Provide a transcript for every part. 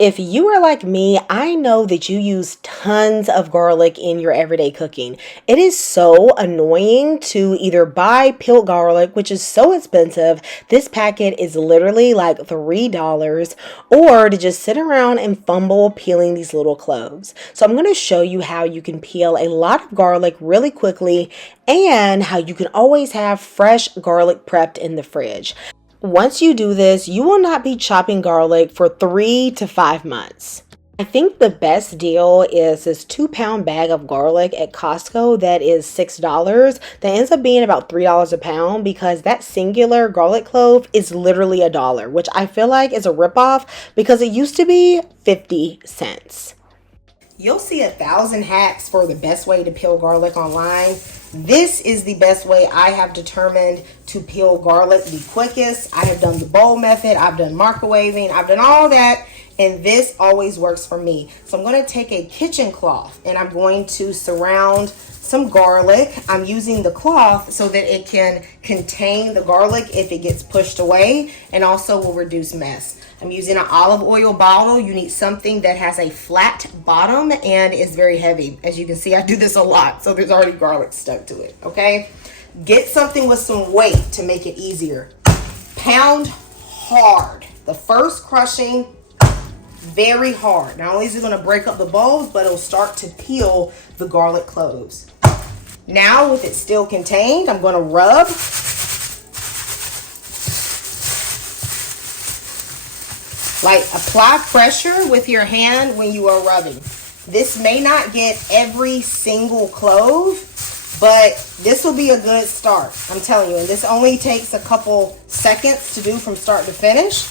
If you are like me, I know that you use tons of garlic in your everyday cooking. It is so annoying to either buy peeled garlic, which is so expensive. This packet is literally like $3, or to just sit around and fumble peeling these little cloves. So I'm going to show you how you can peel a lot of garlic really quickly and how you can always have fresh garlic prepped in the fridge. Once you do this, you will not be chopping garlic for 3 to 5 months. I think the best deal is this 2 pound bag of garlic at Costco that is $6. That ends up being about $3 a pound because that singular garlic clove is literally $1, which I feel like is a ripoff because it used to be 50 cents. You'll see 1,000 hacks for the best way to peel garlic online. This is the best way I have determined to peel garlic the quickest. I have done the bowl method, I've done microwaving, I've done all that, and this always works for me. So I'm going to take a kitchen cloth and I'm going to surround some garlic. I'm using the cloth so that it can contain the garlic if it gets pushed away, and also will reduce mess. I'm using an olive oil bottle. You need something that has a flat bottom and is very heavy. As you can see, I do this a lot, so there's already garlic stuck to it, okay? Get something with some weight to make it easier. Pound hard. The first crushing, very hard. Not only is it gonna break up the bulbs, but it'll start to peel the garlic cloves. Now, with it still contained, I'm gonna rub. Like, apply pressure with your hand when you are rubbing. This may not get every single clove, but this will be a good start. I'm telling you, and this only takes a couple seconds to do from start to finish.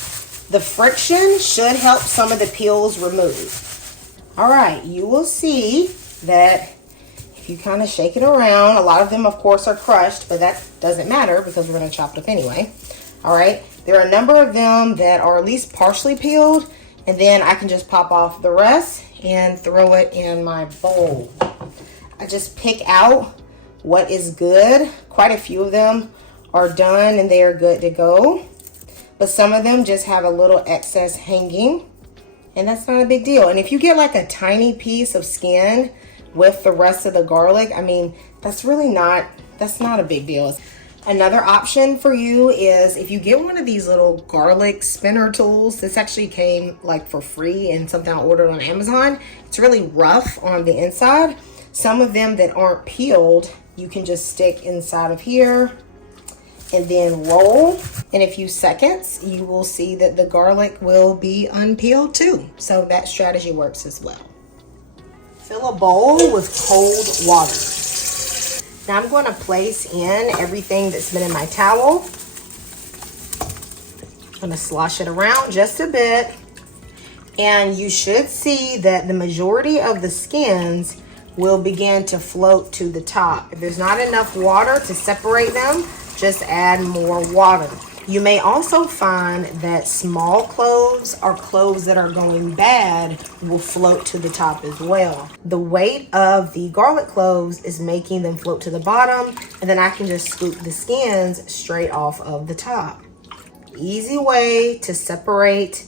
The friction should help some of the peels remove. All right, you will see that if you kind of shake it around, a lot of them, of course, are crushed, but that doesn't matter because we're going to chop it up anyway. All right, there are a number of them that are at least partially peeled, and then I can just pop off the rest and throw it in my bowl. I just pick out what is good. Quite a few of them are done and they are good to go, but some of them just have a little excess hanging, and that's not a big deal. And if you get like a tiny piece of skin with the rest of the garlic, I mean, that's not a big deal. Another option for you is if you get one of these little garlic spinner tools. This actually came like for free and something I ordered on Amazon. It's really rough on the inside. Some of them that aren't peeled, you can just stick inside of here and then roll. In a few seconds, you will see that the garlic will be unpeeled too. So that strategy works as well. Fill a bowl with cold water. Now I'm going to place in everything that's been in my towel. I'm going to slosh it around just a bit. And you should see that the majority of the skins will begin to float to the top. If there's not enough water to separate them, just add more water. You may also find that small cloves or cloves that are going bad will float to the top as well. The weight of the garlic cloves is making them float to the bottom, and then I can just scoop the skins straight off of the top. Easy way to separate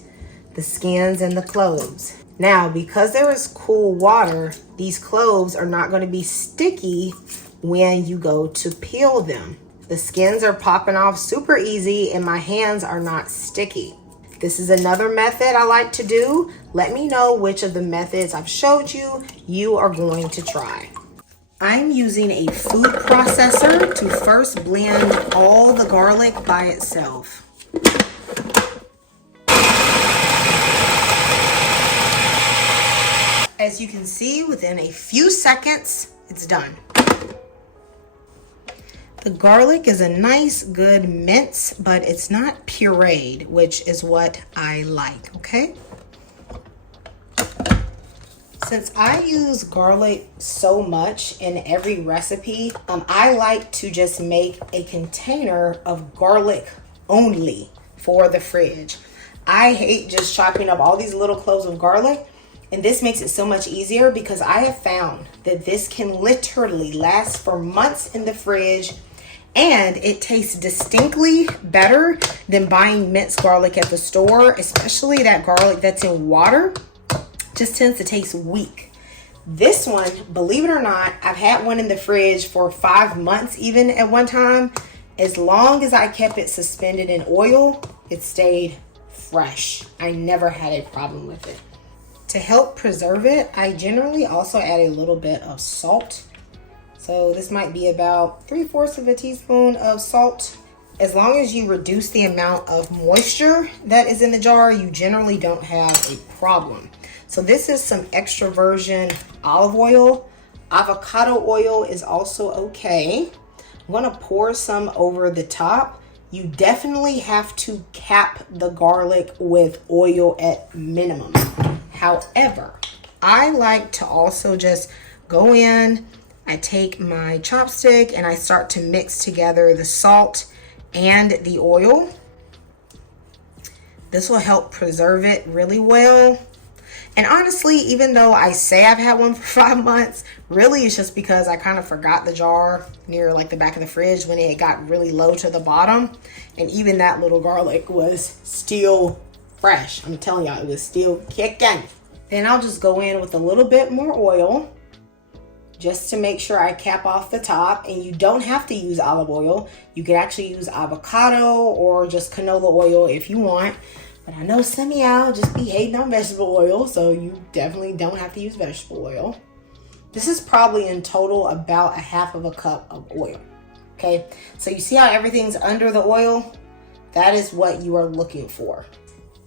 the skins and the cloves. Now, because there is cool water, these cloves are not going to be sticky when you go to peel them. The skins are popping off super easy and my hands are not sticky. This is another method I like to do. Let me know which of the methods I've showed you are going to try. I'm using a food processor to first blend all the garlic by itself. As you can see, within a few seconds, it's done. The garlic is a nice, good mince, but it's not pureed, which is what I like, okay? Since I use garlic so much in every recipe, I like to just make a container of garlic only for the fridge. I hate just chopping up all these little cloves of garlic, and this makes it so much easier because I have found that this can literally last for months in the fridge And it tastes distinctly better than buying minced garlic at the store, especially that garlic that's in water. Just tends to taste weak. This one, believe it or not, I've had one in the fridge for 5 months even at one time. As long as I kept it suspended in oil, it stayed fresh. I never had a problem with it. To help preserve it, I generally also add a little bit of salt. So this might be about 3/4 of a teaspoon of salt. As long as you reduce the amount of moisture that is in the jar, you generally don't have a problem. So this is some extra virgin olive oil. Avocado oil is also okay. I'm gonna pour some over the top. You definitely have to cap the garlic with oil at minimum. However, I like to also just go in, I take my chopstick and I start to mix together the salt and the oil. This will help preserve it really well. And honestly, even though I say I've had one for 5 months, really it's just because I kind of forgot the jar near like the back of the fridge when it got really low to the bottom. And even that little garlic was still fresh. I'm telling y'all, it was still kicking. Then I'll just go in with a little bit more oil just to make sure I cap off the top. And you don't have to use olive oil. You could actually use avocado or just canola oil if you want. But I know some of y'all just be hating on vegetable oil, so you definitely don't have to use vegetable oil. This is probably in total about 1/2 cup of oil. Okay, so you see how everything's under the oil? That is what you are looking for.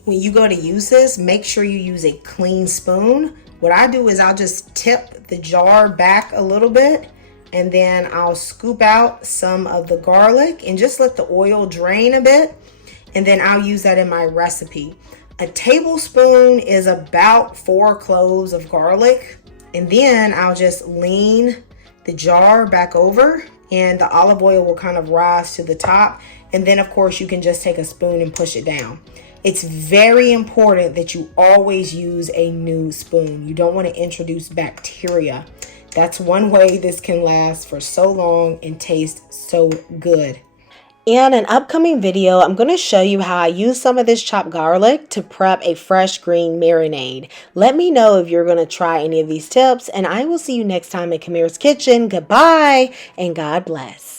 When you go to use this, make sure you use a clean spoon. What I do is I'll just tip the jar back a little bit, and then I'll scoop out some of the garlic and just let the oil drain a bit, and then I'll use that in my recipe. A tablespoon is about 4 cloves of garlic, and then I'll just lean the jar back over and the olive oil will kind of rise to the top, and then of course you can just take a spoon and push it down. It's very important that you always use a new spoon. You don't want to introduce bacteria. That's one way this can last for so long and taste so good. In an upcoming video, I'm going to show you how I use some of this chopped garlic to prep a fresh green marinade. Let me know if you're going to try any of these tips, and I will see you next time in Kamira's Kitchen. Goodbye, and God bless.